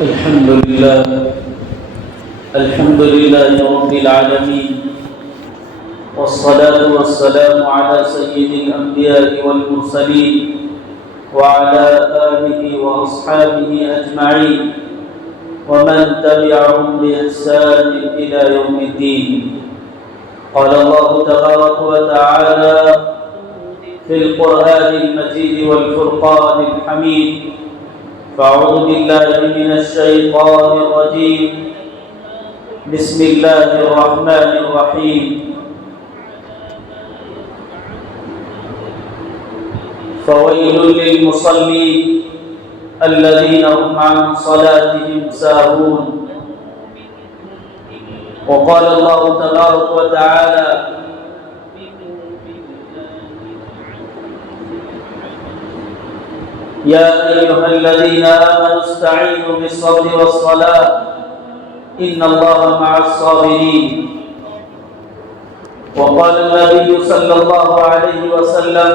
الحمد لله رب العالمين، والصلاة والسلام على سيد الأنبياء والمرسلين وعلى آله وأصحابه أجمعين ومن تبعهم بإحسان إلى يوم الدين. قال الله تبارك وتعالى في القرآن المجيد والفرقان الحميد: فأعوذ بالله من الشيطان الرجيم، بسم الله الرحمن الرحيم. فويل للمصلين الذين هم عن صلاتهم ساهون. وقال الله تبارك وتعالى: يا أيها الذين آمنوا استعينوا بالصبر والصلاة إن الله مع الصابرين. وقال النبي صلى الله عليه وسلم: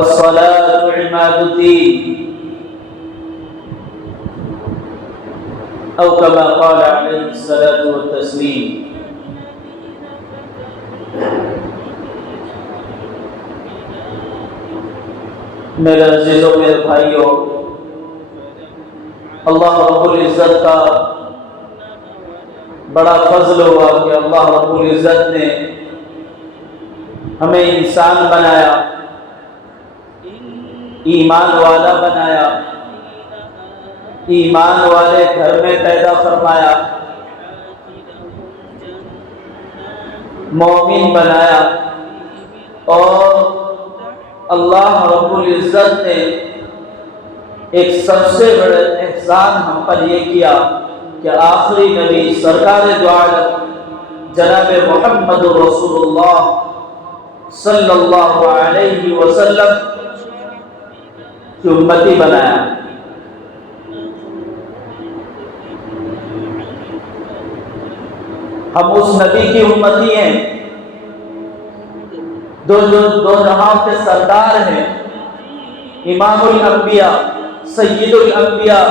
الصلاة عماد الدين، أو كما قال عليه الصلاة والتسليم. میرے عزیزوں، میرے بھائیوں، اللہ رب العزت کا بڑا فضل ہوا کہ اللہ رب العزت نے ہمیں انسان بنایا، ایمان والا بنایا، ایمان والے گھر میں پیدا فرمایا، مومن بنایا، اور اللہ رب العزت نے ایک سب سے بڑا احسان ہم پر یہ کیا کہ آخری نبی سرکار دو عالم جناب محمد رسول اللہ صلی اللہ علیہ وسلم کی امتی بنایا۔ ہم اس نبی کی امتی ہیں جو دو جہاں کے سردار ہیں، امام الانبیاء، سید الانبیاء،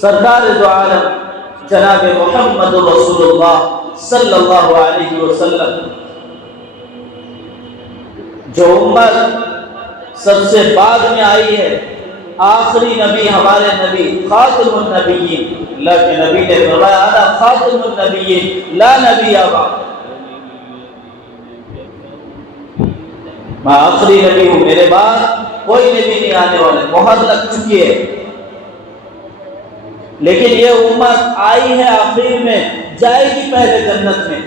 سرکار دو عالم جناب محمد رسول اللہ صلی اللہ علیہ وسلم، جو امت سب سے بعد میں آئی ہے۔ آخری نبی ہمارے نبی خاتم النبیین، اللہ کے نبی نے فرمایا: انا خاتم النبیین لا نبی بعد، میں آخری نبی ہوں، میرے بعد کوئی نبی نہیں آنے والے، مہر لگ چکی ہے۔ لیکن یہ امت آئی ہے آخر میں، جائے گی پہلے جنت میں،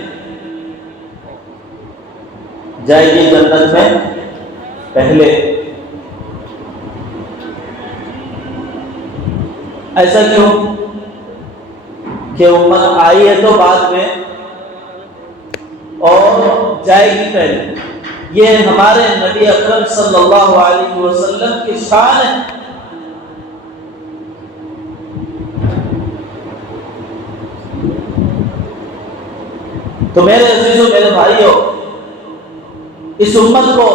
جائے گی جنت میں پہلے۔ ایسا کیوں کہ امت آئی ہے تو بعد میں اور جائے گی پہلے؟ یہ ہمارے نبی اکرم صلی اللہ علیہ وسلم کی شان ہے۔ تو میرے عزیزوں، میرے بھائیوں، اس امت کو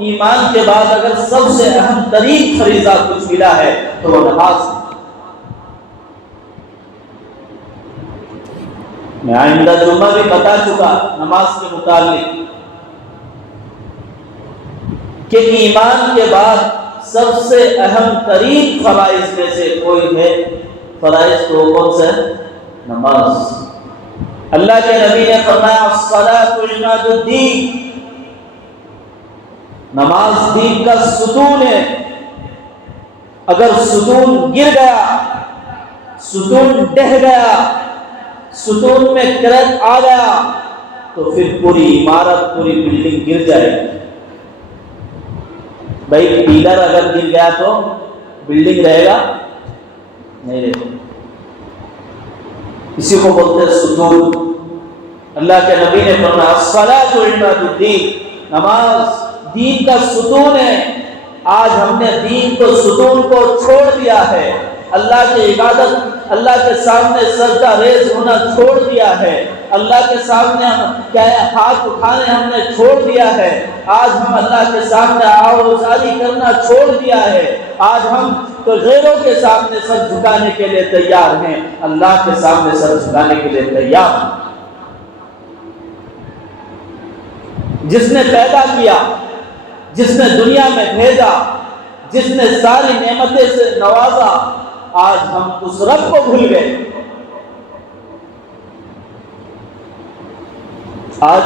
ایمان کے بعد اگر سب سے اہم ترین فریضہ کچھ ملا ہے تو وہ نماز ہے۔ میں آئندہ جمعہ بھی بتا چکا نماز کے متعلق کہ ایمان کے بعد سب سے اہم ترین فرائض میں سے کوئی ہے، فرائض تو کون سے؟ نماز۔ اللہ کے نبی نے فرمایا: الصلاۃ عماد الدین، نماز دین کا ستون ہے۔ اگر ستون گر گیا، ستون ڈہ گیا، ستون میں کرک آ گیا تو پھر پوری عمارت، پوری بلڈنگ گر جائے گی۔ بھائی پیلر اگر گر گیا تو بلڈنگ رہے گا؟ نہیں رہے گا۔ اسی کو بولتے ہیں ستون۔ اللہ کے نبی نے فرمایا: الصلاۃ عماد الدین، نماز دین کا ستون ہے۔ آج ہم نے دین کو، ستون کو چھوڑ دیا ہے، اللہ کی عبادت، اللہ کے سامنے سجدہ ریز ہونا چھوڑ دیا ہے، اللہ کے سامنے ہم کیا ہاتھ اٹھانے ہم نے چھوڑ دیا ہے۔ آج ہم اللہ کے سامنے آوازاری کرنا چھوڑ دیا ہے۔ آج ہم تو غیروں کے سامنے سر جھکانے کے لیے تیار ہیں، اللہ کے سامنے سر جھکانے کے لیے تیار ہیں۔ جس نے پیدا کیا، جس نے دنیا میں بھیجا، جس نے ساری نعمتیں سے نوازا، آج ہم اس رب کو بھول گئے۔ آج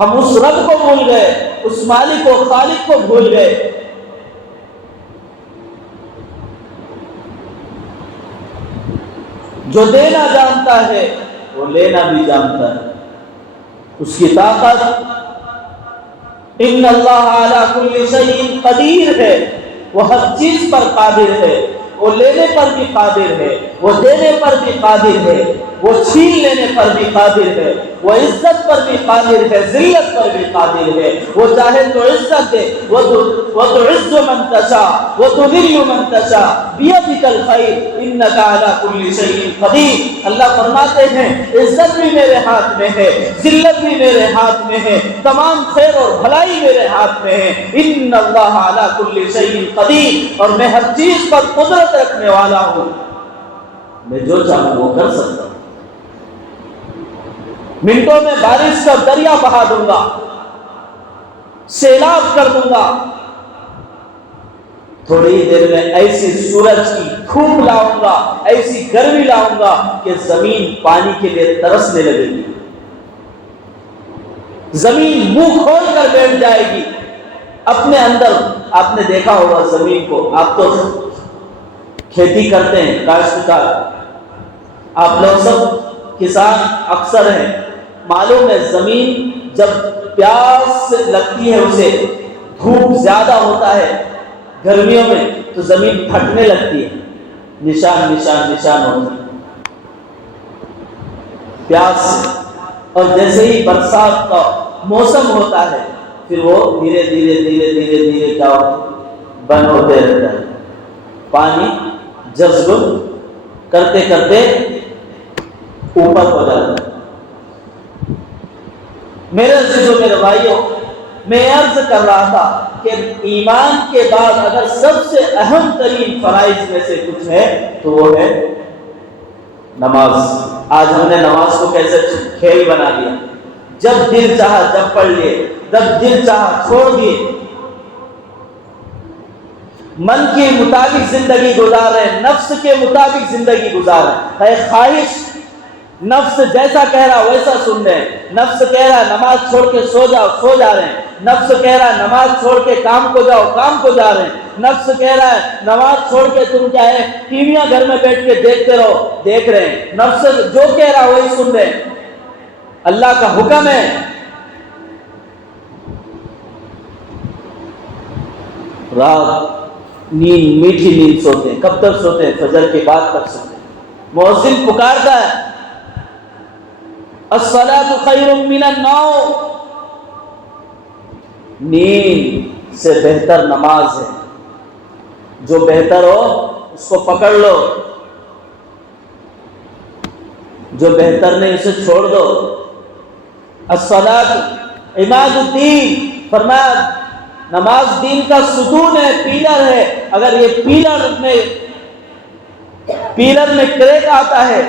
ہم اس رب کو بھول گئے، اس مالک و خالق کو بھول گئے۔ جو دینا جانتا ہے وہ لینا بھی جانتا ہے، اس کی طاقت ان اللہ علی کل شیء قدیر ہے، وہ ہر چیز پر قادر ہے، وہ لینے پر بھی قادر ہے، وہ دینے پر بھی قادر ہے، وہ چھین لینے پر بھی قادر ہے، وہ عزت پر بھی قادر ہے، ذلت پر بھی قادر ہے۔ وہ چاہے تو عزت دے، وہ تعز من تشاء وتذل من تشاء بیدک الخیر انک علی کل شیء قدیر۔ اللہ فرماتے ہیں عزت بھی میرے ہاتھ میں ہے، ذلت بھی میرے ہاتھ میں ہے، تمام خیر اور بھلائی میرے ہاتھ میں ہے۔ ان اللہ علی کل شیء قدیر، اور میں ہر چیز پر قدرت رکھنے والا ہوں، میں جو چاہوں وہ کر سکتا ہوں۔ منٹوں میں بارش کا دریا بہا دوں گا، سیلاب کر دوں گا، تھوڑی دیر میں ایسی سورج کی دھوپ لاؤں گا، ایسی گرمی لاؤں گا کہ زمین پانی کے لیے ترسنے لگے گی، زمین منہ کھول کر بیٹھ جائے گی اپنے اندر۔ آپ نے دیکھا ہوگا زمین کو، آپ تو کھیتی کرتے ہیں، کاشتکار، آپ لوگ سب کسان اکثر ہیں، معلوم ہے زمین جب پیاس لگتی ہے، اسے دھوپ زیادہ ہوتا ہے گرمیوں میں تو زمین پھٹنے لگتی ہے، نشان نشان نشان ہوتے ہیں پیاس سے۔ اور جیسے ہی برسات کا موسم ہوتا ہے پھر وہ دھیرے دھیرے دھیرے دھیرے دھیرے کیا بند ہوتے رہتا ہے، پانی جذب کرتے کرتے اوپر ہو جاتا ہے۔ میرے عزیزو، میرے بھائیوں، میں عرض کر رہا تھا کہ ایمان کے بعد اگر سب سے اہم ترین فرائض میں سے کچھ ہے تو وہ ہے نماز۔ آج ہم نے نماز کو کیسے کھیل بنا دیا، جب دل چاہا جب پڑھ لیے، جب دل چاہا چھوڑ دیے، من کے مطابق زندگی گزار رہے ہیں، نفس کے مطابق زندگی گزار رہے ہیں۔ خواہش نفس جیسا کہہ رہا ویسا سن رہے ہیں، نفس کہہ رہا نماز چھوڑ کے سو جاؤ، سو جا رہے ہیں، نفس کہہ رہا ہے نماز چھوڑ کے کام کو جاؤ، کام کو جا رہے ہیں، نفس کہہ رہا ہے نماز چھوڑ کے تم کیا ہے ٹیویاں گھر میں بیٹھ کے دیکھتے رہو، دیکھ رہے ہیں۔ نفس جو کہہ رہا وہی سن رہے ہیں۔ اللہ کا حکم ہے رات نیند، میٹھی نیند سوتے ہیں، کب تک سوتے ہیں؟ فجر کے بعد تک سوتے ہیں۔ مؤذن پکارتا ہے الصلاۃ خیر من النوم، نیند سے بہتر نماز ہے، جو بہتر ہو اس کو پکڑ لو، جو بہتر نہیں اسے چھوڑ دو۔ الصلاۃ عماد الدین، فرمایا نماز دین کا ستون ہے، پیلر ہے۔ اگر یہ پیلر میں کریک آتا ہے،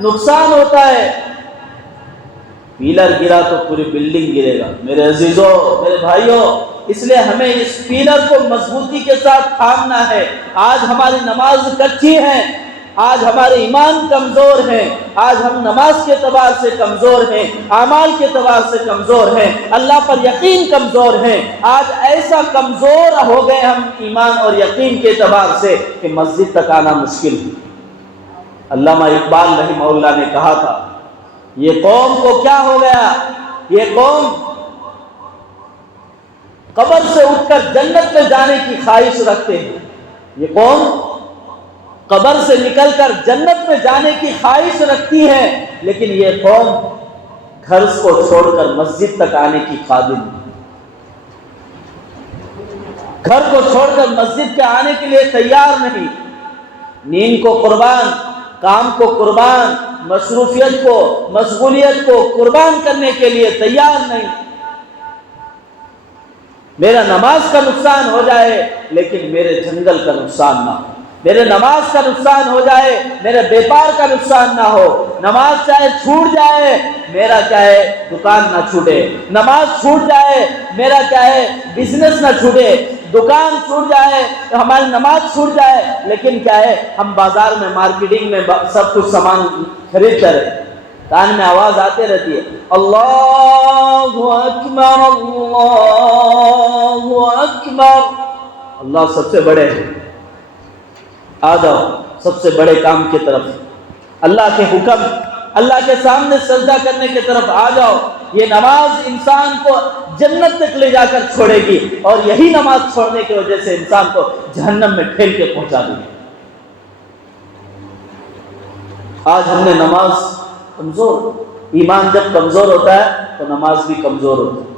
نقصان ہوتا ہے، پیلر گرا تو پوری بلڈنگ گرے گا۔ میرے عزیزوں، میرے بھائیوں، اس لیے ہمیں اس پیلر کو مضبوطی کے ساتھ تھامنا ہے۔ آج ہماری نماز کچی ہے، آج ہمارے ایمان کمزور ہیں، آج ہم نماز کے اعتبار سے کمزور ہیں، اعمال کے اعتبار سے کمزور ہیں، اللہ پر یقین کمزور ہیں۔ آج ایسا کمزور ہو گئے ہم ایمان اور یقین کے اعتبار سے کہ مسجد تک آنا مشکل ہے۔ علامہ اقبال رحمہ اللہ نے کہا تھا یہ قوم کو کیا ہو گیا، یہ قوم قبر سے اٹھ کر جنت میں جانے کی خواہش رکھتے ہیں، یہ قوم قبر سے نکل کر جنت میں جانے کی خواہش رکھتی ہے، لیکن یہ قوم گھر کو چھوڑ کر مسجد تک آنے کی قابل نہیں، گھر کو چھوڑ کر مسجد کے آنے کے لیے تیار نہیں، نیند کو قربان، کام کو قربان، مصروفیت کو، مشغولیت کو قربان کرنے کے لیے تیار نہیں۔ میرا نماز کا نقصان ہو جائے لیکن میرے جنگل کا نقصان نہ ہو، میرے نماز کا نقصان ہو جائے میرے بیپار کا نقصان نہ ہو، نماز چاہے چھوٹ جائے میرا چاہے دکان نہ چھوٹے، نماز چھوٹ جائے میرا چاہے بزنس نہ چھوٹے، دکان چھوٹ جائے ہماری نماز چھوٹ جائے، لیکن کیا ہے ہم بازار میں مارکیٹنگ میں سب کچھ سامان خرید کر کان میں آواز آتے رہتی ہے اللہ اکبر اللہ اکبر، اللہ سب سے بڑے ہیں، آ جاؤ سب سے بڑے کام کی طرف، اللہ کے حکم، اللہ کے سامنے سجدہ کرنے کی طرف آ جاؤ۔ یہ نماز انسان کو جنت تک لے جا کر چھوڑے گی، اور یہی نماز چھوڑنے کی وجہ سے انسان کو جہنم میں ٹھیل کے پہنچا دے گی۔ آج ہم نے نماز کمزور، ایمان جب کمزور ہوتا ہے تو نماز بھی کمزور ہوتی ہے،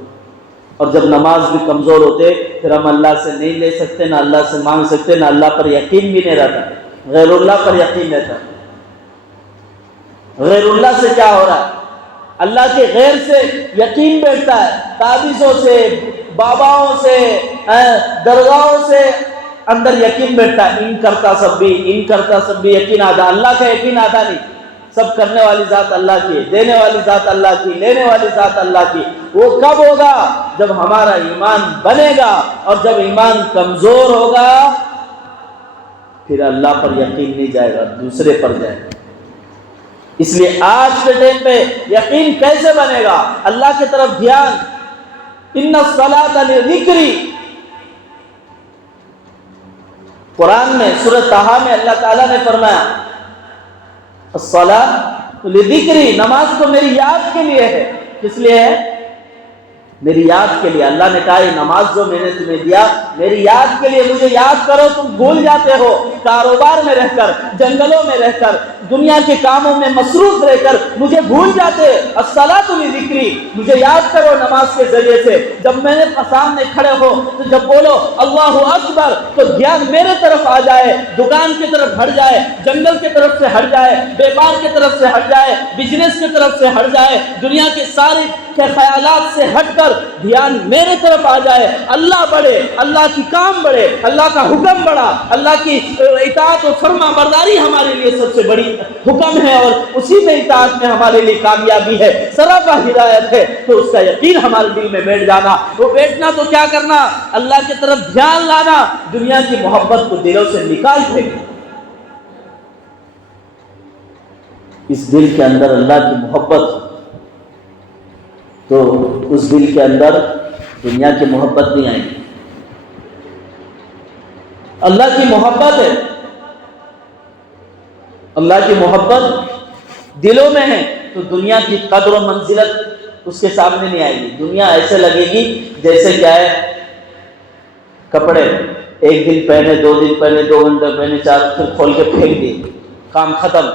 اور جب نماز بھی کمزور ہوتے پھر ہم اللہ سے نہیں لے سکتے، نہ اللہ سے مانگ سکتے، نہ اللہ پر یقین بھی نہیں رہتا، غیر اللہ پر یقین رہتا ہے۔ غیر اللہ سے کیا ہو رہا ہے؟ اللہ کے غیر سے یقین بیٹھتا ہے، تعویذوں سے، باباؤں سے، درگاہوں سے اندر یقین بیٹھتا ہے، ان کرتا سب بھی یقین آتا، اللہ کا یقین آتا نہیں۔ سب کرنے والی ذات اللہ کی، دینے والی ذات اللہ کی، لینے والی ذات اللہ کی۔ وہ کب ہوگا؟ جب ہمارا ایمان بنے گا، اور جب ایمان کمزور ہوگا پھر اللہ پر یقین نہیں جائے گا، دوسرے پر جائے گا۔ اس لیے آج کے ٹائم پہ یقین کیسے بنے گا؟ اللہ کی طرف دھیان، ان الصلاۃ لذکری، قرآن میں سورہ طٰہٰ میں اللہ تعالیٰ نے فرمایا الصلاۃ لذکری، نماز تو میری یاد کے لیے ہے۔ کس لیے ہے؟ میری یاد کے لیے۔ اللہ نے کہا یہ نماز جو میں نے تمہیں دیا میری یاد کے لیے، مجھے یاد کرو۔ تم بھول جاتے ہو، کاروبار میں رہ کر، جنگلوں میں رہ کر، دنیا کے کاموں میں مصروف رہ کر مجھے بھول جاتے۔ الصلاۃ لذکری، مجھے یاد کرو نماز کے ذریعے سے۔ جب میں نے سامنے کھڑے ہو تو جب بولو اللہ اکبر تو دھیان میرے طرف آ جائے، دکان کی طرف ہٹ جائے، جنگل کی طرف سے ہٹ جائے، بیپار کی طرف سے ہٹ جائے، بزنس کی طرف سے ہٹ جائے، دنیا کے سارے کے خیالات سے ہٹ کر دھیان میرے طرف آ جائے۔ اللہ بڑے، اللہ کی کام بڑے، اللہ کا حکم بڑا، اللہ کی اطاعت و فرما برداری ہمارے لیے سب سے بڑی حکم ہے، اور اسی میں اطاعت میں ہمارے لیے کامیابی ہے، سراپا ہدایت ہے۔ تو اس کا یقین ہمارے دل میں بیٹھ جانا، وہ بیٹھنا تو کیا کرنا؟ اللہ کی طرف دھیان لانا، دنیا کی محبت کو دلوں سے نکال پھینکنا۔ اس دل کے اندر اللہ کی محبت تو اس دل کے اندر دنیا کی محبت نہیں آئے گی۔ اللہ کی محبت ہے، اللہ کی محبت دلوں میں ہے تو دنیا کی قدر و منزلت اس کے سامنے نہیں آئے گی۔ دنیا ایسے لگے گی جیسے کیا ہے، کپڑے ایک دن پہنے، 2 دن پہنے، 2 گھنٹے پہنے، 4 پھر کھول کے پھینک دیے، کام ختم۔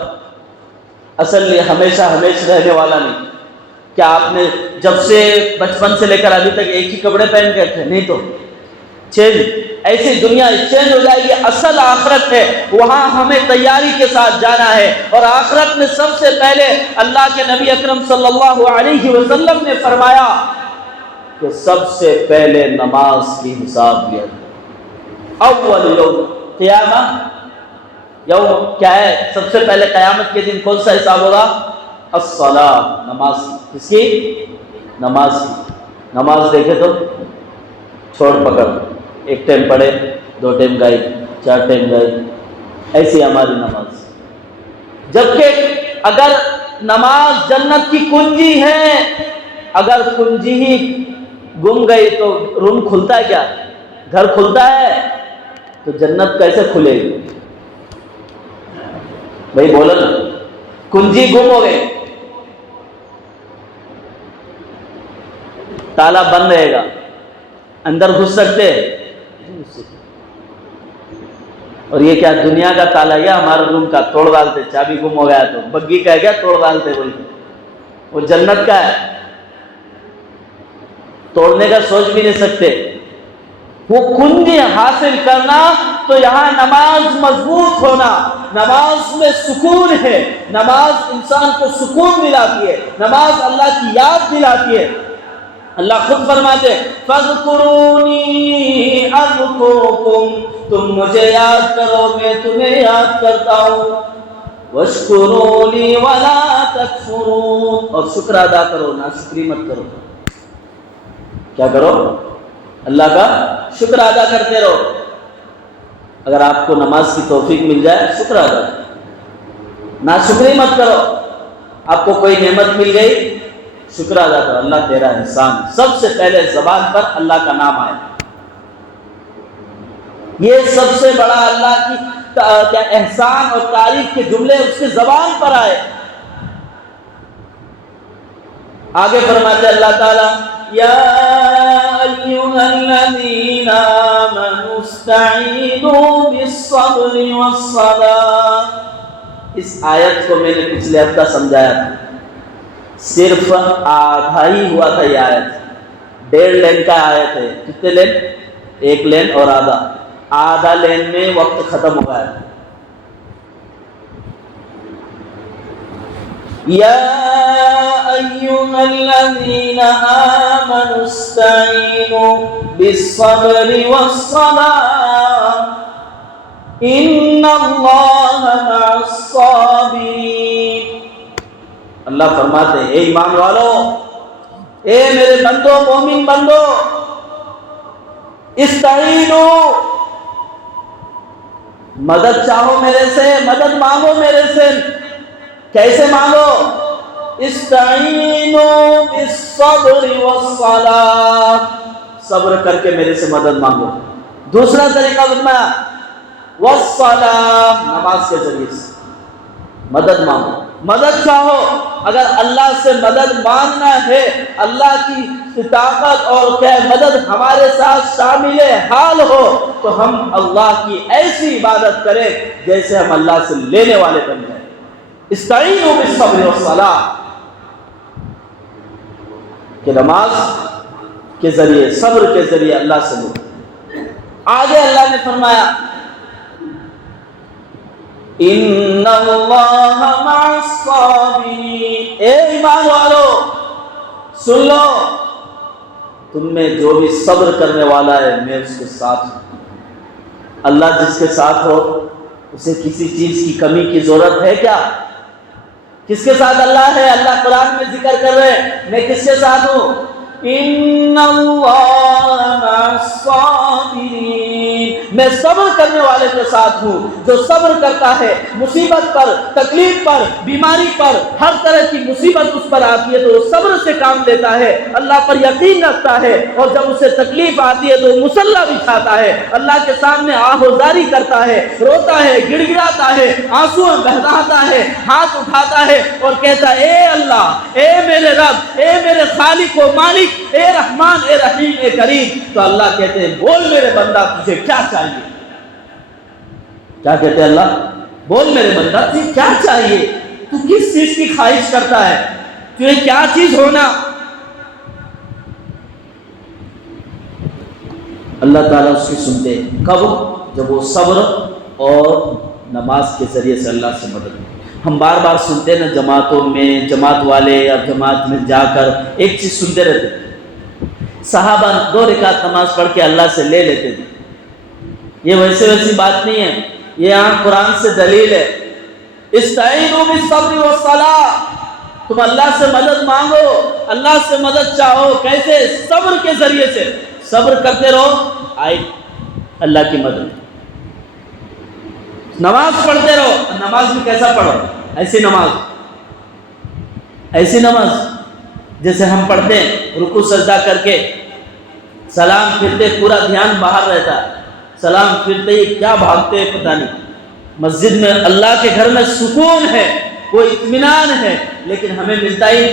اصل یہ ہمیشہ رہنے والا نہیں۔ کیا آپ نے جب سے بچپن سے لے کر ابھی تک ایک ہی کپڑے پہن کے تھے؟ نہیں تو چینج، ایسی دنیا چینج ہو جائے گی۔ اصل آخرت ہے، وہاں ہمیں تیاری کے ساتھ جانا ہے، اور آخرت میں سب سے پہلے اللہ کے نبی اکرم صلی اللہ علیہ وسلم نے فرمایا کہ سب سے پہلے نماز کی حساب لیا اول یوم قیامہ، یوم کیا ہے؟ سب سے پہلے قیامت کے دن کون سا حساب ہوگا؟ الصلاۃ، نماز کی۔ کس کی؟ نماز کی۔ نماز دیکھے تو چھوڑ پکڑ، 1 ٹائم پڑھے، 2 ٹائم گائے، 4 ٹائم گائے، ایسی ہماری نماز۔ جبکہ اگر نماز جنت کی کنجی ہے، اگر کنجی ہی گم گئی تو روم کھلتا ہے کیا؟ گھر کھلتا ہے؟ تو جنت کیسے کھلے گی؟ بھائی بولو نا، کنجی گم ہو گئی، تالا بند رہے گا، اندر گھس سکتے؟ اور یہ کیا دنیا کا تالا یا ہمارے روم کا؟ توڑ ڈالتے، چابی گم ہو گیا تو بگی کا ہے کیا؟ توڑ ڈالتے بولتے۔ وہ جنت کا ہے، توڑنے کا سوچ بھی نہیں سکتے۔ وہ کنجی حاصل کرنا تو یہاں نماز مضبوط ہونا، نماز میں سکون ہے، نماز انسان کو سکون دلاتی ہے، نماز اللہ کی یاد دلاتی ہے۔ اللہ خود فرماتے فَاذْكُرُونِي أَذْكُرْكُمْ، تم مجھے یاد کرو میں تمہیں یاد کرتا ہوں، وَاشْكُرُوا لِي وَلَا تَكْفُرُونَ، اور شکر ادا کرو ناشکری مت کرو۔ کیا کرو؟ اللہ کا شکر ادا کرتے رہو۔ اگر آپ کو نماز کی توفیق مل جائے شکر ادا کرو، ناشکری مت کرو۔ آپ کو کوئی نعمت مل گئی شکر ادا کرو، اللہ تیرا احسان۔ سب سے پہلے زبان پر اللہ کا نام آئے، یہ سب سے بڑا اللہ کی کیا احسان اور تعریف کے جملے اس کی زبان پر آئے۔ آگے فرماتے اللہ تعالیٰ یا ایھا الذین آمنوا استعینوا بالصبر والصلاۃ۔ اس آیت کو میں نے پچھلے ہفتہ سمجھایا تھا، صرف آدھا ہی ہوا تھا یہ آیت، 1.5 لین کا آیت ہے۔ کتنے لین؟ 1 لین اور آدھا لین میں وقت ختم ہو گیا۔ یا ایھا الذین آمنوا استعینوا بالصبر والصلاۃ ان اللہ مع الصابرین۔ اللہ فرماتے ہیں اے ایمان والو، اے میرے بندو، مومن بندو، استعینو، مدد چاہو میرے سے، مدد مانگو میرے سے۔ کیسے مانگو؟ استعینو بالصبر والصلاۃ، صبر کر کے میرے سے مدد مانگو۔ دوسرا طریقہ بتایا والصلاۃ، نماز کے ذریعے سے مدد مانگو، مدد چاہو۔ اگر اللہ سے مدد مانگنا ہے، اللہ کی طاقت اور کیا مدد ہمارے ساتھ شامل حال ہو، تو ہم اللہ کی ایسی عبادت کریں جیسے ہم اللہ سے لینے والے بن جائیں۔ استعینوا بالصبر والصلاۃ، کہ نماز کے ذریعے، صبر کے ذریعے اللہ سے لو۔ آگے اللہ نے فرمایا ان اللہ مع الصابرین۔ اے ایمان والو سن لو، تم میں جو بھی صبر کرنے والا ہے میں اس کے ساتھ ہوں۔ اللہ جس کے ساتھ ہو اسے کسی چیز کی کمی کی ضرورت ہے کیا؟ کس کے ساتھ اللہ ہے؟ اللہ قرآن میں ذکر کر رہے ہیں میں کس کے ساتھ ہوں؟ ان اللہ مع الصابرین، میں صبر کرنے والے کے ساتھ ہوں۔ جو صبر کرتا ہے مصیبت پر، تکلیف پر، بیماری پر، ہر طرح کی مصیبت اس پر آتی ہے تو وہ صبر سے کام لیتا ہے، اللہ پر یقین رکھتا ہے، اور جب اسے تکلیف آتی ہے تو وہ مصلح بچھاتا ہے، اللہ کے سامنے آہوزاری کرتا ہے، روتا ہے، گڑ گڑاتا ہے، آنسو بہاتا ہے، ہاتھ اٹھاتا ہے اور کہتا ہے اے اللہ، اے میرے رب، اے میرے خالق و مالک، اے رحمان، اے رحیم، اے کریم۔ تو اللہ کہتے ہیں بول میرے بندہ تجھے کیا چاہیے؟ کیا کہتے ہیں اللہ؟ بول میرے بندہ تجھے کیا چاہیے؟ تو کس چیز کی خواہش کرتا ہے؟ تجھے کیا چیز ہونا؟ اللہ تعالیٰ اس کی سنتے ہیں۔ کب؟ جب وہ صبر اور نماز کے ذریعے سے اللہ سے مدد۔ ہم بار بار سنتے ہیں نا جماعتوں میں، جماعت والے یا جماعت میں جا کر ایک چیز سنتے رہتے، صحابہ 2 رکعت نماز پڑھ کے اللہ سے لے لیتے تھے۔ یہ ویسی بات نہیں ہے، یہ یہاں قرآن سے دلیل ہے۔ استعینوا بالصبر والصلاۃ، تم اللہ سے مدد مانگو، اللہ سے مدد چاہو۔ کیسے؟ صبر کے ذریعے سے۔ صبر کرتے رہو، آئے اللہ کی مدد۔ نماز پڑھتے رہو، نماز میں کیسا پڑھو؟ ایسی نماز جیسے ہم پڑھتے ہیں، رکوع سجدہ کر کے سلام پھرتے، پورا دھیان باہر رہتا ہے، سلام پھرتے ہی کیا بھاگتے ہیں پتہ نہیں۔ مسجد میں، اللہ کے گھر میں سکون ہے، کوئی اطمینان ہے، لیکن ہمیں ملتا ہی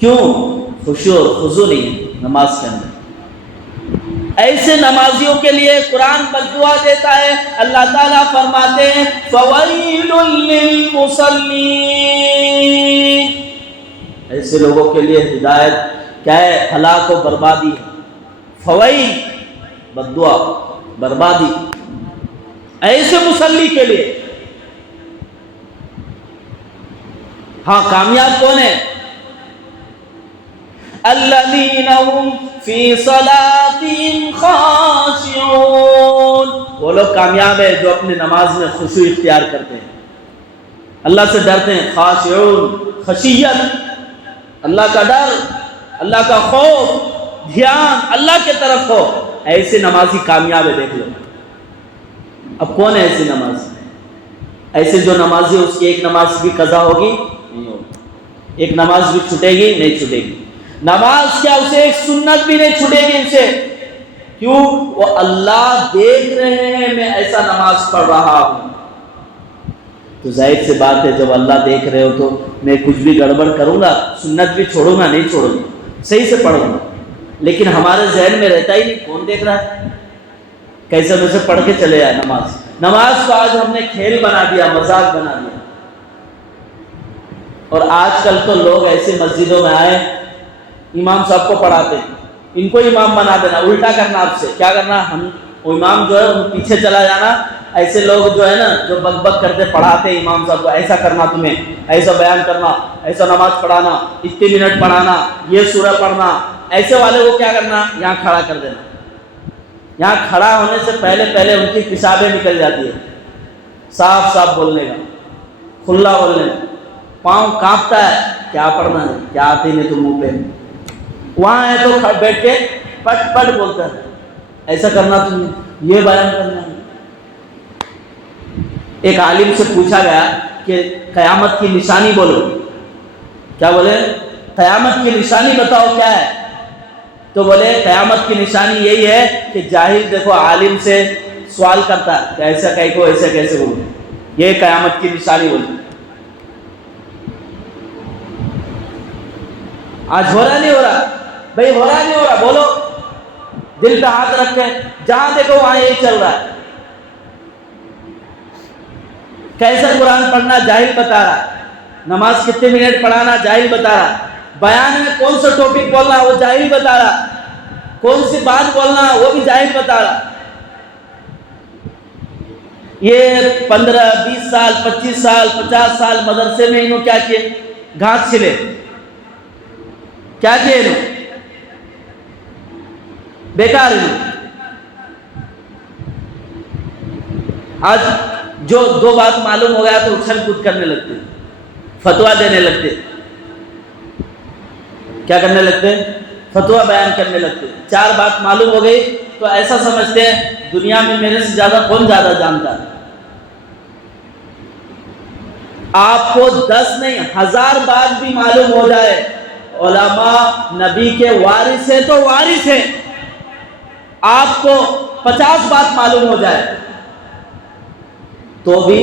کیوں؟ خشوع اور خضوع نہیں نماز کے اندر۔ ایسے نمازیوں کے لیے قرآن بددعا دیتا ہے۔ اللہ تعالیٰ فرماتے ہیں فویل للمصلین، ایسے لوگوں کے لیے ہدایت کیا ہے؟ ہلاک و بربادی ہے۔ فویل، بددعا، بربادی ایسے مصلی کے لیے۔ ہاں، کامیاب کون ہے؟ الذین هم فی صلاتهم خاشعون، وہ لوگ کامیاب ہیں جو اپنے نماز میں خشوع اختیار کرتے ہیں، اللہ سے ڈرتے ہیں. خاشعون، خشیت، اللہ کا ڈر، اللہ کا خوف، دھیان اللہ کی طرف ہو، ایسے نمازی کامیاب ہے. دیکھ لو اب کون ہے ایسی نماز؟ ایسے جو نمازی اس کی ایک نماز بھی قضا ہوگی نہیں ہوگی، ایک نماز بھی چھوٹے گی نہیں چھوٹے گی. نماز کیا اسے ایک سنت بھی نہیں چھوٹے گی اسے. کیوں؟ وہ اللہ دیکھ رہے ہیں میں ایسا نماز پڑھ رہا ہوں. تو ظاہر سی بات ہے جب اللہ دیکھ رہے ہو تو میں کچھ بھی گڑبڑ کروں گا، سنت بھی چھوڑوں گا نہیں چھوڑوں گا، صحیح سے پڑھوں گا. لیکن ہمارے ذہن میں رہتا ہی نہیں کون دیکھ رہا ہے، کیسے ویسے پڑھ کے چلے آئے. نماز کو آج ہم نے کھیل بنا دیا، مذاق بنا دیا. اور آج کل تو لوگ ایسے مسجدوں میں آئے، امام صاحب کو پڑھاتے ہیں، ان کو امام بنا دینا، الٹا کرنا آپ سے. کیا کرنا؟ ہم وہ امام جو ہے ان پیچھے چلا جانا. ایسے لوگ جو ہے نا جو بک بک کرتے پڑھاتے امام صاحب کو، ایسا کرنا، تمہیں ایسا بیان کرنا، ایسا نماز پڑھانا، اتنے منٹ پڑھانا، یہ سورہ پڑھنا. ایسے والے کو کیا کرنا؟ یہاں کھڑا کر دینا. یہاں کھڑا ہونے سے پہلے ان کی پیشابیں نکل جاتی ہے. صاف صاف بولنے کا، کھلا بولنے کا، پاؤں کانپتا ہے. کیا پڑھنا ہے؟ کیا آتے نہیں تو منہ پہ. وہاں ہے تو بیٹھ کے پٹ پٹ بولتا ہے. ایسا کرنا، تم یہ بیان کرنا ہے. ایک عالم سے پوچھا گیا کہ قیامت کی نشانی بولو. کیا بولے؟ قیامت کی نشانی بتاؤ کیا ہے؟ تو بولے قیامت کی نشانی یہی ہے کہ جاہل دیکھو عالم سے سوال کرتا ہے کہ ایسا کہیں کو ایسے کیسے بولو. یہ قیامت کی نشانی بولو. آج ہو رہا نہیں ہو رہا؟ بھائی ہو رہا نہیں ہو رہا؟ بولو. دل پہ ہاتھ رکھ کے جہاں دیکھو وہاں یہی چل رہا ہے. کیسا قرآن پڑھنا جاہل بتا رہا، نماز کتنے منٹ پڑھانا جاہل بتا رہا، بیان میں کون سا ٹاپک بولنا وہ جاہل بتا رہا، کون سی بات بولنا وہ بھی جاہل بتا رہا. یہ 15 20 سال 25 سال 50 سال مدرسے میں انہوں کیا کیے؟ گھاس چھلے. کیا کیے انہوں؟ بیکار انہوں. آج جو دو بات معلوم ہو گیا تو اچھل کود کرنے لگتے، فتویٰ دینے لگتے. کیا کرنے لگتے؟ فتویٰ بیان کرنے لگتے. چار بات معلوم ہو گئی تو ایسا سمجھتے ہیں دنیا میں میرے سے زیادہ کون زیادہ جانتا ہے. آپ کو 10 نہیں 1000 بات بھی معلوم ہو جائے، علماء نبی کے وارث ہیں تو وارث ہیں. آپ کو 50 بات معلوم ہو جائے تو بھی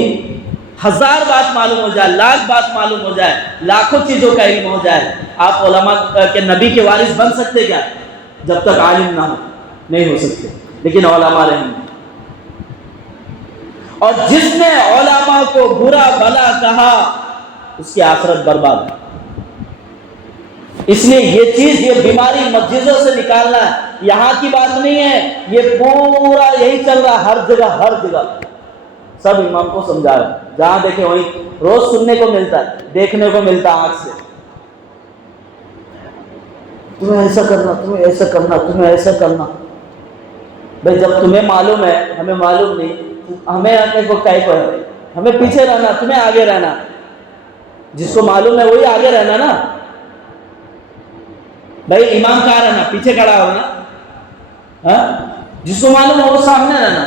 1000 بات معلوم ہو جائے، لاکھ بات معلوم ہو جائے، لاکھوں چیزوں کا علم ہو جائے، آپ علماء کے نبی کے وارث بن سکتے کیا؟ جب تک عالم نہ ہو نہیں ہو سکتے. لیکن علماء رہیں. اور جس نے علماء کو برا بھلا کہا اس کی آخرت برباد. اس لیے یہ چیز، یہ بیماری مسجدوں سے نکالنا ہے. یہاں کی بات نہیں ہے، یہ پورا یہی چل رہا ہر جگہ. سب امام کو سمجھا رہے، جہاں دیکھیں وہیں روز سننے کو ملتا ہے، دیکھنے کو ملتا ہے آنکھ سے. تمہیں ایسا کرنا، تمہیں ایسا کرنا، تمہیں ایسا کرنا. بھائی جب تمہیں معلوم ہے ہمیں معلوم نہیں، ہمیں آنے کو کہیں کو ہے؟ ہمیں پیچھے رہنا، تمہیں آگے رہنا. جس کو معلوم ہے وہی آگے رہنا نا. بھائی امام کہاں رہنا؟ پیچھے کھڑا ہونا. جس کو معلوم ہے وہ سامنے رہنا.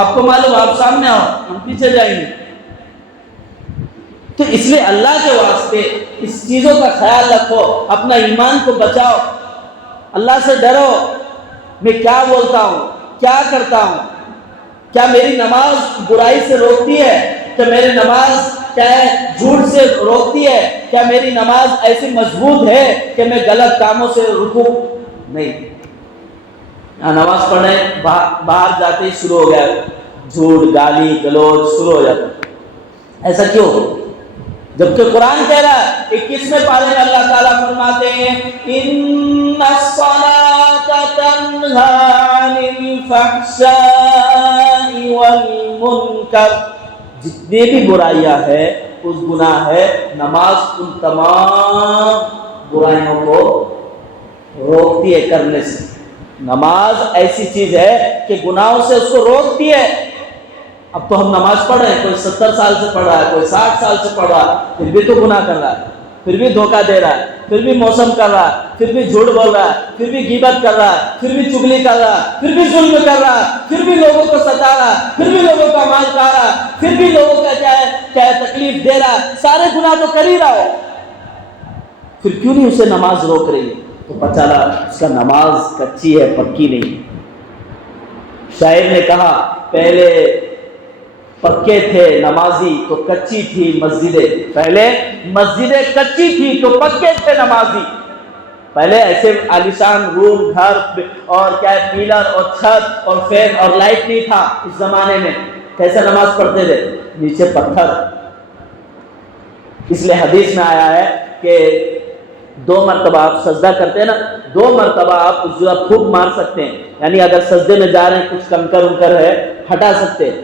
آپ کو معلوم آپ سامنے آؤ، ہم پیچھے جائیں گے. تو اس لیے اللہ کے واسطے اس چیزوں کا خیال رکھو، اپنا ایمان کو بچاؤ، اللہ سے ڈرو. میں کیا بولتا ہوں، کیا کرتا ہوں؟ کیا میری نماز برائی سے روکتی ہے؟ کیا میری نماز کیا ہے جھوٹ سے روکتی ہے؟ کیا میری نماز ایسی مضبوط ہے کہ میں غلط کاموں سے رکوں؟ نہیں. نماز پڑھنے باہر جاتے ہی شروع ہو گیا جھوٹ، گالی گلوچ شروع ہو جاتا. ایسا کیوں؟ جبکہ قرآن کہہ رہا ہے 21ویں پارے میں اللہ تعالیٰ فرماتے ہیں ان الصلاۃ تنہی عن الفحشاء والمنکر. جتنی بھی برائیاں ہیں اس گناہ ہے، نماز ان تمام برائیوں کو روکتی ہے کرنے سے. نماز ایسی چیز ہے کہ گناہوں سے اس کو روکتی ہے. اب تو ہم نماز پڑھ رہے ہیں, کوئی 70 سال سے پڑھ رہا ہے, کوئی 60 سال سے پڑھ رہا ہے, پھر بھی تو گناہ کر رہا ہے, پھر بھی دھوکہ دے رہا ہے, پھر بھی موسم کر رہا ہے, پھر بھی جھوٹ بول رہا ہے, پھر بھی غیبت کر رہا ہے, پھر بھی چغلی کر رہا ہے, پھر بھی ظلم کر رہا ہے, پھر بھی لوگوں کو ستا رہا ہے, پھر بھی لوگوں کا مال کھا رہا ہے, پھر بھی لوگوں کا کیا ہے تکلیف دے رہا ہے. سارے گناہ تو کر ہی رہا ہو, پھر کیوں نہیں اسے نماز روک رہی ہے؟ تو پتہ چلا اس کا نماز کچی ہے, پکی نہیں. شاعر نے کہا پہلے پکے تھے نمازی تو کچی تھی مسجدیں. پہلے مسجدیں کچی تھی تو پکے تھے نمازی. پہلے ایسے عالیشان روم, گھر اور کیا ہے پیلر اور چھت اور فین اور لائٹ نہیں تھا اس زمانے میں. کیسے نماز پڑھتے تھے؟ نیچے پتھر. اس لیے حدیث میں آیا ہے کہ 2 مرتبہ آپ سجدہ کرتے ہیں نا, 2 مرتبہ آپ اس جگہ پھونک مار سکتے ہیں. یعنی اگر سجدے میں جا رہے ہیں کچھ کنکر انکر ہے ہٹا سکتے ہیں.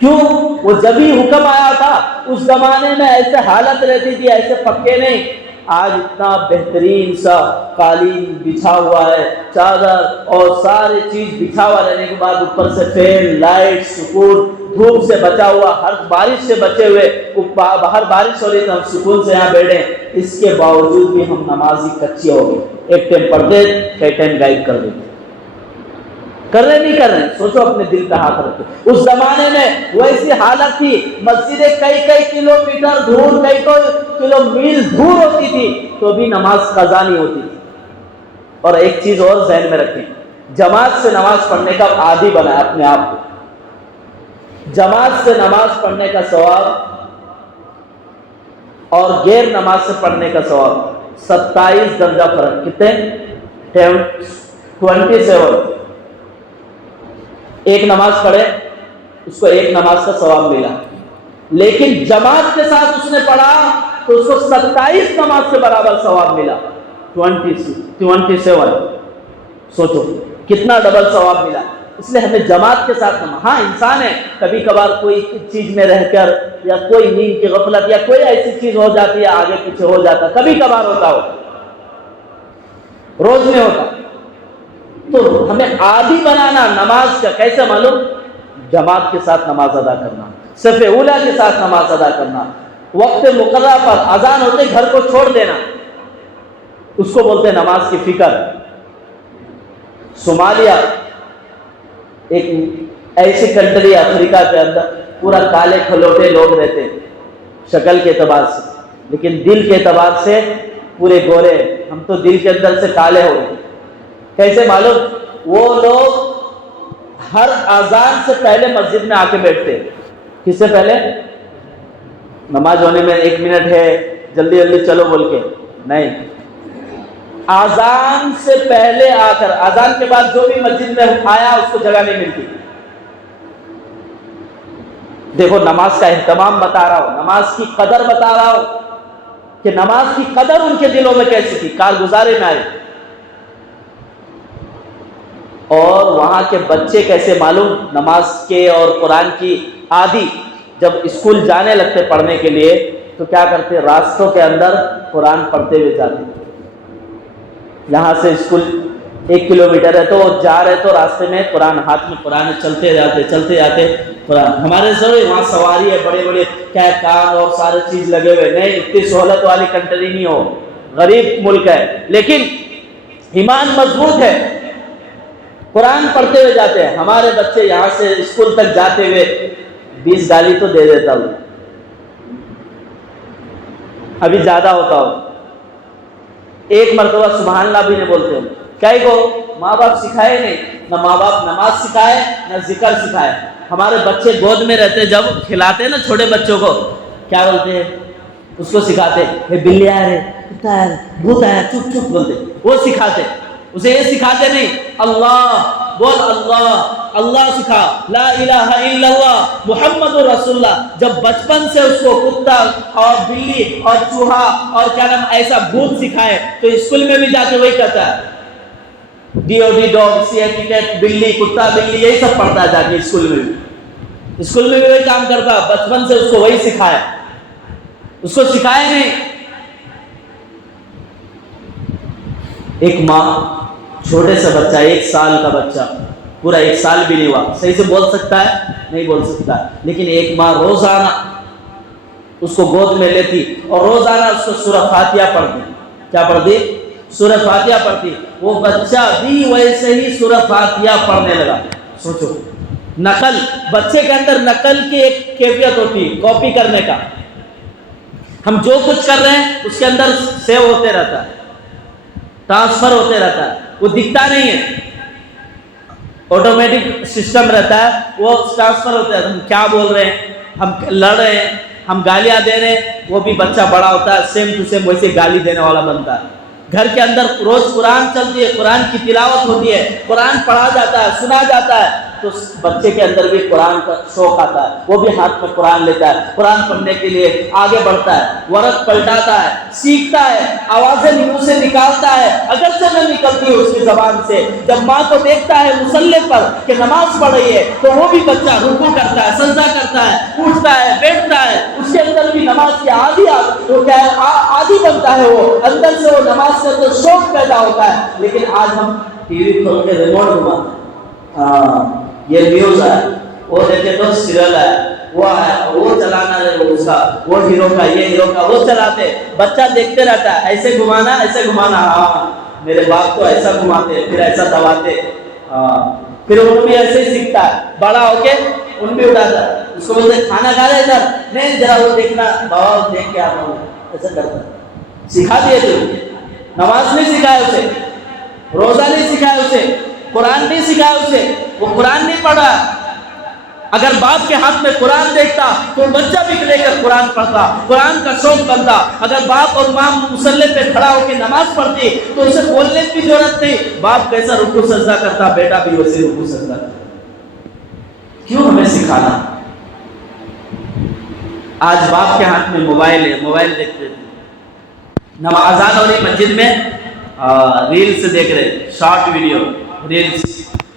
کیوں؟ وہ جب ہی حکم آیا تھا اس زمانے میں ایسے حالت رہتی تھی, ایسے پکے نہیں. آج اتنا بہترین سا قالین بچھا ہوا ہے, چادر اور ساری چیز بچھا ہوا رہنے کے بعد اوپر سے فین, لائٹ, سکون, دھوپ سے بچا ہوا, ہر بارش سے بچے ہوئے, باہر بارش ہو رہی تو ہم سکون سے یہاں بیٹھے. اس کے باوجود بھی ہم نمازی کچے ہو گئے. ایک ٹائم پڑھتے, کئی ٹائم غائب کر دیتے. کر رہے نہیں کر رہے, سوچو اپنے دل پہ ہاتھ رکھو. اس زمانے میں ویسی حالت تھی, مسجدیں کئی کلومیٹر دور, کئی کلو میل دور ہوتی تھی, تو بھی نماز قضا نہیں ہوتی تھی. اور ایک چیز اور ذہن میں رکھیں, جماعت سے نماز پڑھنے کا عادی بنائے اپنے آپ کو. جماعت سے نماز پڑھنے کا ثواب اور غیر نماز سے پڑھنے کا ثواب 27 درجہ فرق. کتنے؟ 27. ایک نماز پڑھے اس کو ایک نماز کا ثواب ملا, لیکن جماعت کے ساتھ اس نے پڑھا تو اس کو 27 نماز کے برابر ثواب ملا. 27. سوچو کتنا ڈبل ثواب ملا. اس لیے ہمیں جماعت کے ساتھ نماز. ہاں انسان ہے, کبھی کبھار کوئی چیز میں رہ کر یا کوئی نیند کی غفلت یا کوئی ایسی چیز ہو جاتی ہے, آگے پیچھے ہو جاتا, کبھی کبھار ہوتا ہو, روز میں ہوتا. تو ہمیں عادی بنانا نماز کا. کیسے معلوم؟ جماعت کے ساتھ نماز ادا کرنا, صف اولیٰ کے ساتھ نماز ادا کرنا, وقت مقررہ پر اذان ہوتے گھر کو چھوڑ دینا, اس کو بولتے ہیں نماز کی فکر. صومالیہ ایک ایسی کنٹری افریقہ کے اندر, پورا کالے کھلوٹے لوگ رہتے ہیں شکل کے اعتبار سے, لیکن دل کے اعتبار سے پورے گورے. ہم تو دل کے اندر سے کالے ہو گئے. کیسے معلوم؟ وہ لوگ ہر اذان سے پہلے مسجد میں آ کے بیٹھتے. کس سے پہلے؟ نماز ہونے میں 1 منٹ ہے, جلدی جلدی چلو بول کے نہیں, اذان سے پہلے آ کر. اذان کے بعد جو بھی مسجد میں آیا اس کو جگہ نہیں ملتی. دیکھو نماز کا اہتمام بتا رہا ہوں, نماز کی قدر بتا رہا ہوں کہ نماز کی قدر ان کے دلوں میں کیسی تھی. کارگزارے میں آئے. اور وہاں کے بچے کیسے معلوم؟ نماز کے اور قرآن کی عادی. جب اسکول جانے لگتے پڑھنے کے لیے تو کیا کرتے؟ راستوں کے اندر قرآن پڑھتے ہوئے جاتے. یہاں سے اسکول 1 کلومیٹر ہے تو جا رہے تو راستے میں قرآن ہاتھ میں, قرآن چلتے جاتے قرآن. ہمارے ضرور وہاں سواری ہے, بڑے بڑے کیا کار اور سارے چیز لگے ہوئے. نہیں, اتنی سہولت والی کنٹری نہیں ہو, غریب ملک ہے, لیکن ایمان مضبوط ہے, قرآن پڑھتے ہوئے جاتے ہیں. ہمارے بچے یہاں سے اسکول تک جاتے ہوئے 20 گالی تو دے دیتا ہوں, ابھی زیادہ ہوتا ہو. 1 مرتبہ سبحان اللہ بھی نہیں بولتے ہو. کیا کو ماں باپ سکھائے نہیں, نہ ماں باپ نماز سکھائے نہ ذکر سکھائے. ہمارے بچے گود میں رہتے, جب کھلاتے ہیں نا چھوٹے بچوں کو, کیا بولتے ہیں اس کو سکھاتے, بلی آ رہے, کتا آ رہے, بھوت آیا, چپ چپ بولتے. وہ سکھاتے, اسے یہ سکھاتے نہیں اللہ بول, اللہ اللہ سکھا, لا الہ الا اللہ محمد رسول اللہ. جب بچپن سے اس کو کتا اور بلی اور چوہا اور کیا نام ایسا بھوت سکھائے تو اسکول میں بھی جا کے وہی کہتا ہے, DOD ڈاگ, CIT کیٹ, بلی کتا بلی یہی سب پڑھتا ہے جا کے اسکول میں بھی. اسکول میں بھی وہی کام کرتا, بچپن سے اس کو وہی سکھایا, اس کو سکھائے نہیں. ایک ماں چھوٹے سے بچہ 1 سال کا بچہ پورا 1 سال بھی نہیں ہوا صحیح سے بول سکتا ہے نہیں بول سکتا, لیکن ایک ماں روزانہ اس کو گود میں لیتی اور روزانہ اس کو سورہ فاتحہ پڑھتی. کیا پڑھتی؟ سورہ فاتحہ پڑھتی. وہ بچہ بھی ویسے ہی سورہ فاتحہ پڑھنے لگا. سوچو, نقل, بچے کے اندر نقل کی ایک کیفیت ہوتی ہے, کاپی کرنے کا. ہم جو کچھ کر رہے ہیں اس کے اندر سیو ہوتے رہتا ہے, ٹرانسفر ہوتے رہتا ہے, وہ دکھتا نہیں ہے, آٹومیٹک سسٹم رہتا ہے, وہ ٹرانسفر ہوتا ہے. ہم کیا بول رہے ہیں, ہم لڑ رہے ہیں, ہم گالیاں دے رہے ہیں, وہ بھی بچہ بڑا ہوتا ہے سیم ٹو سیم ویسے گالی دینے والا بنتا ہے. گھر کے اندر روز قرآن چلتی ہے, قرآن کی تلاوت ہوتی ہے, قرآن پڑھا جاتا ہے, سنا جاتا ہے, تو بچے کے اندر بھی قرآن کا شوق آتا ہے, وہ بھی ہاتھ میں قرآن لیتا ہے, قرآن پڑھنے کے لیے آگے بڑھتا ہے, ورق پلٹاتا ہے, سیکھتا ہے, آوازیں منہ سے نکالتا ہے, اگرچہ نہ نکلتی ہے اس کی زبان سے. جب ماں کو دیکھتا ہے مصلی پر کہ نماز پڑھ رہی ہے تو وہ بھی بچہ رکوع کرتا ہے, سجدہ کرتا ہے, اٹھتا ہے, بیٹھتا ہے, اس کے اندر بھی نماز کی عادی بنتا ہے, وہ اندر سے وہ نماز کے اندر شوق پیدا ہوتا ہے. لیکن آج ہم ٹی وی کھول کے ریموٹ گھماتے, یہ نیوز ہے, وہ دیکھے تو سیریل ہے, وہ ہے, وہ چلانا ہے, وہ اس کا, وہ ہیرو کا, یہ ہیرو کا, وہ چلاتے, بچہ دیکھتے رہتا ہے, ایسے گھمانا, ایسے گھمانا, ہاں میرے باپ تو ایسا گھماتے, پھر ایسا دباتے, پھر ان بھی ایسے ہی سیکھتا ہے, بڑا ہو کے ان بھی اڑاتا ہے. اس کو بولتے کھانا کھا رہے ادھر, نہیں ذرا وہ دیکھنا, بابا دیکھ کے آتا ہوں, ایسا کرتا. سکھا دیے تو نماز نہیں سکھائے اسے, روزہ نہیں سکھائے اسے, قرآن نہیں سکھایا اسے, وہ قرآن نہیں پڑھا. اگر باپ کے ہاتھ میں قرآن دیکھتا تو بچہ بھی لے کر قرآن پڑھتا, قرآن کا شوق بنتا. اگر باپ اور ماں مصلی پہ کھڑا ہو کے نماز پڑھتی تو اسے بولنے کی ضرورت نہیں, باپ کیسا رکوع سجدہ کرتا, بیٹا بھی ویسے رکوع سجدہ کرتا. کیوں ہمیں سکھانا؟ آج باپ کے ہاتھ میں موبائل ہے, موبائل دیکھتے تھے, اذان ہو رہی مسجد میں, ریلز دیکھ رہے, شارٹ ویڈیو ریلز,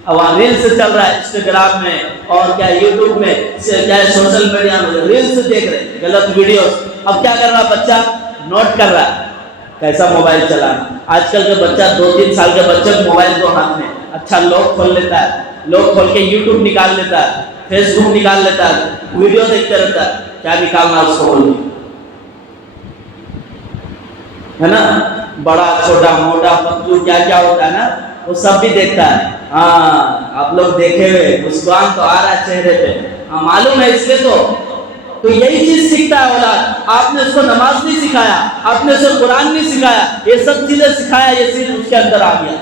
اب ریلز چل رہا ہے انسٹاگرام میں اور کیا یوٹیوب میں, کیا سوشل میڈیا میں ریلز دیکھ رہے, غلط ویڈیو. اب کیا کر رہا بچہ, نوٹ کر رہا ہے کیسا موبائل چلانا. آج کل کا بچہ 2-3 سال کے بچے موبائل دو ہاتھ میں, اچھا لوگ کھول لیتا ہے, لوگ کھول کے یوٹیوب نکال لیتا ہے, فیس بک نکال لیتا ہے, ویڈیو دیکھتے رہتا ہے. کیا نکالنا اس کو بول ہے نا, بڑا چھوٹا موٹا پتلو کیا کیا ہوتا ہے نا, وہ سب بھی دیکھتا ہے. ہاں آپ لوگ دیکھے ہوئے, مسکان تو آ رہا ہے چہرے پہ, ہاں معلوم ہے اس لیے تو یہی چیز سیکھتا ہے اولاد. آپ نے اس کو نماز نہیں سکھایا, آپ نے اس کو قرآن نہیں سکھایا, یہ سب چیزیں سکھایا, یہ چیز اس کے اندر آ گیا.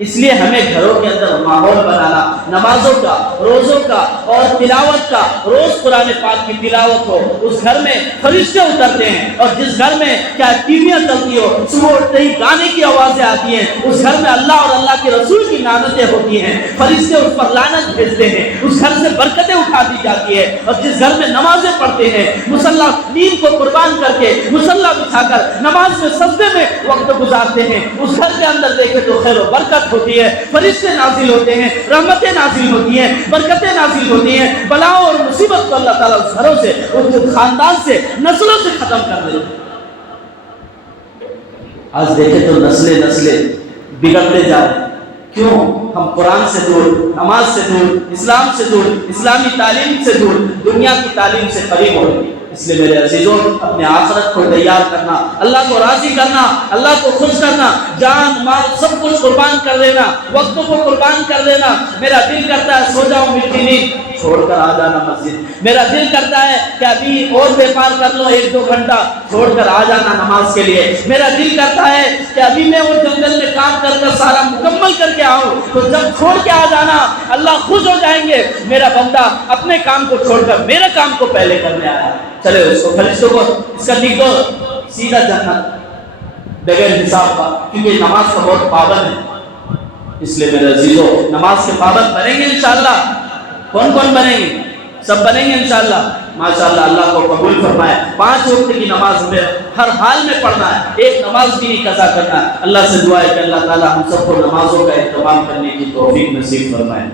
اس لیے ہمیں گھروں کے اندر ماحول بنانا, نمازوں کا, روزوں کا اور تلاوت کا, روز قرآن پاک کی تلاوت ہو, اس گھر میں فرشتے اترتے ہیں. اور جس گھر میں کیا ٹیویاں چلتی ہو, صبح اٹھتے ہی گانے کی آوازیں آتی ہیں, اس گھر میں اللہ اور اللہ کے رسول کی لعنتیں ہوتی ہیں, فرشتے اس پر لعنت بھیجتے ہیں, اس گھر سے برکتیں اٹھا دی جاتی ہے. اور جس گھر میں نمازیں پڑھتے ہیں, مصلی نیند کو قربان کر کے مصلی بچھا کر نماز میں سجدے میں وقت گزارتے ہیں, اس گھر کے اندر دیکھے تو خیر و برکت ہوتی ہے, فرشتے نازل ہوتے ہیں, رحمتیں نازل ہوتی ہیں, برکتیں نازل ہوتی ہیں. بلاؤں اور مصیبت کو اللہ تعالیٰ اس گھروں سے, اس خاندان سے, نسلوں سے ختم کر دیتے ہیں. آج دیکھیں تو نسلیں بگڑتے جا رہے ہیں. کیوں؟ ہم قرآن سے دور, نماز سے دور, اسلام سے دور, اسلامی تعلیم سے دور, دنیا کی تعلیم سے قریب ہو رہے ہیں. اس لیے میرے عزیزوں, اپنے آخرت کو تیار کرنا, اللہ کو راضی کرنا, اللہ کو خوش کرنا, جان مال سب کچھ قربان کر دینا, وقتوں کو قربان کر دینا. میرا دل کرتا ہے سو جاؤں میٹھی نیند, چھوڑ کر آ جانا مسجد. میرا دل کرتا ہے کہ ابھی اور بیمار کر لو 1-2 گھنٹہ, چھوڑ کر آ جانا نماز کے لیے. میرا دل کرتا ہے کہ ابھی میں وہ جنگل میں کام کر کر سارا مکمل کر کے آؤں, تو جب چھوڑ کے آ جانا اللہ خوش ہو جائیں گے, میرا بندہ اپنے کام کو چھوڑ کر میرے کام کو پہلے کرنے آیا. چلے اس کو فرشتوں کو اس کا لکھ دو, سیدھا جنت بغیر حساب کا, کیونکہ نماز کا بہت پابند ہے. اس لیے میرے عزیزوں, نماز کے پابند بنیں گے انشاءاللہ. کون کون بنیں گے؟ سب بنیں گے انشاءاللہ. ماشاءاللہ, اللہ کو قبول فرمائے. 5 وقت کی نماز ہمیں ہر حال میں پڑھنا ہے, ایک نماز بھی نہیں قضا کرنا ہے. اللہ سے دعا ہے کہ اللہ تعالیٰ ہم سب کو نمازوں کا اہتمام کرنے کی توفیق نصیب فرمائے.